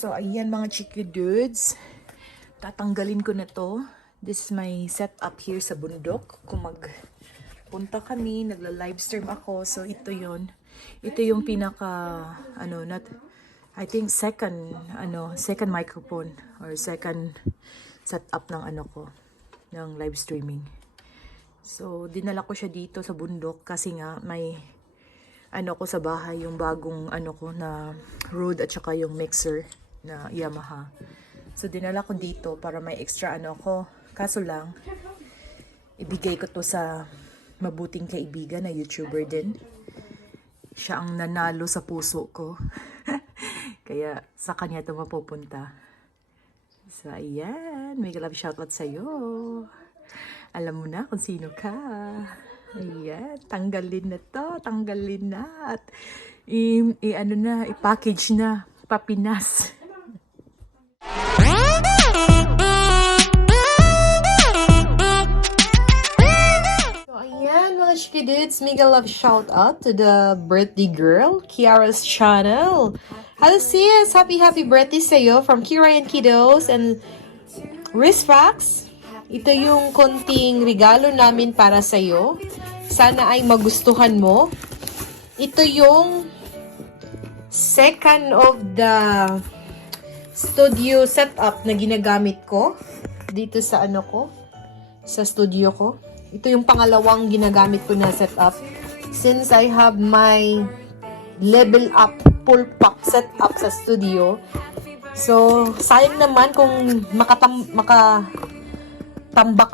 So, ayan mga chikidudes. Tatanggalin ko na to. This is my setup here sa bundok. Kung magpunta kami, nagla-livestream ako. So, ito yon. Ito yung pinaka, I think second microphone or second setup ng ng live streaming. So, dinala ko siya dito sa bundok kasi nga may ko sa bahay, yung bagong ko na Rode at saka yung mixer na Yamaha. So, dinala ko dito para may extra ko. Kaso lang, ibigay ko to sa mabuting kaibigan na YouTuber din. Siya ang nanalo sa puso ko. Kaya sa kanya ito mapupunta. So, ayan. May love shoutout sa'yo. Alam mo na kung sino ka. Ayan. Tanggalin na to. Tanggalin na. At i-package na. Papinas. Mga chikidudes, mega love shout out to the birthday girl, Kiara's channel. Hello sis, happy birthday sa'yo from Kiray and Kiddos and Risfax. Ito yung konting regalo namin para sa'yo. Sana ay magustuhan mo. Ito yung second of the studio setup na ginagamit ko dito sa sa studio ko. Ito yung pangalawang ginagamit ko na setup. Since I have my level up full pack setup sa studio. So, sayang naman kung makatambak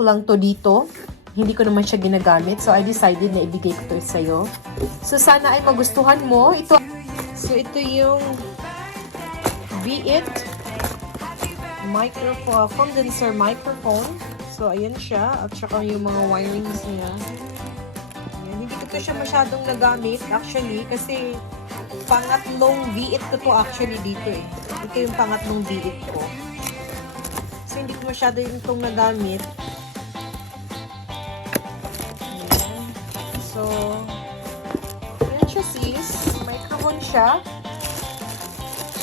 lang to dito. Hindi ko naman siya ginagamit. So, I decided na ibigay ko to sa'yo. So, sana ay magustuhan mo. Ito yung Be-It microphone, condenser microphone. So, ayan siya. At saka yung mga wirings niya. Ayan. Hindi ko to siya masyadong nagamit, actually. Kasi, pangatlong V8 ko to actually dito eh. Ito yung pangatlong V8 ko. So, hindi ko masyado yung itong nagamit. Ayan. So, ayan siya sis. Microphone siya.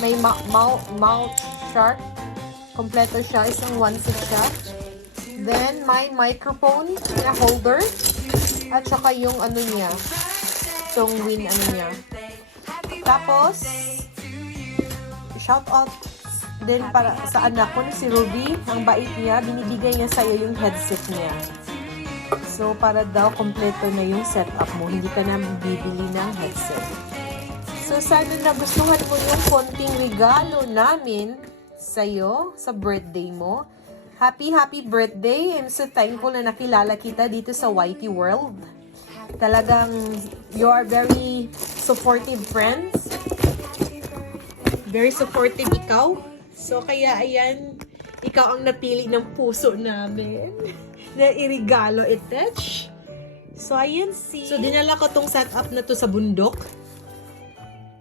May mouth shark. Kompleto siya. Isang 1.6 siya. Then, my microphone na holder. At saka yung niya. Itong win niya. Tapos, shout out din para sa anak ko na si Ruby. Ang bait niya. Binibigay niya sa'yo yung headset niya. So, para daw kompleto na yung setup mo. Hindi ka na bibili ng headset. So, sana nagustuhan mo yung konting regalo namin sa'yo sa birthday mo. Happy birthday. I'm so thankful na nakilala kita dito sa YT World. Talagang you are very supportive friends. Very supportive ikaw. So kaya ayan, ikaw ang napili ng puso namin na irigalo itech. So ayan So dinala ko tong setup na to sa bundok.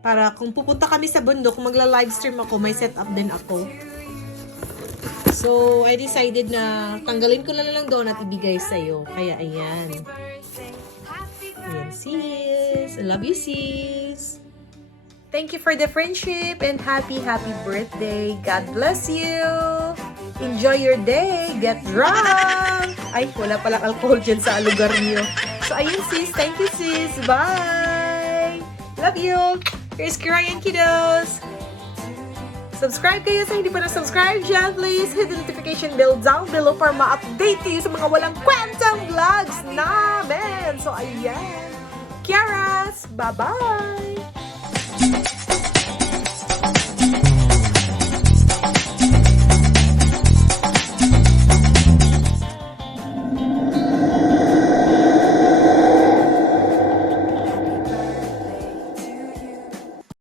Para kung pupunta kami sa bundok, magla-livestream ako, may setup din ako. So, I decided na tanggalin ko na lang doon at ibigay sa'yo. Kaya, ayan. Ayan, sis. I love you, sis. Thank you for the friendship and happy birthday. God bless you. Enjoy your day. Get drunk. Ay, wala palang alcohol dyan sa lugar niyo. So, ayun, sis. Thank you, sis. Bye. Love you. Here's Kiray and Kiddos. Subscribe kayo sa hindi pa na-subscribe dyan. Please hit the notification bell down below para ma-update kayo sa mga walang kwentang vlogs namin. So, ayan. Kiaras! Bye-bye!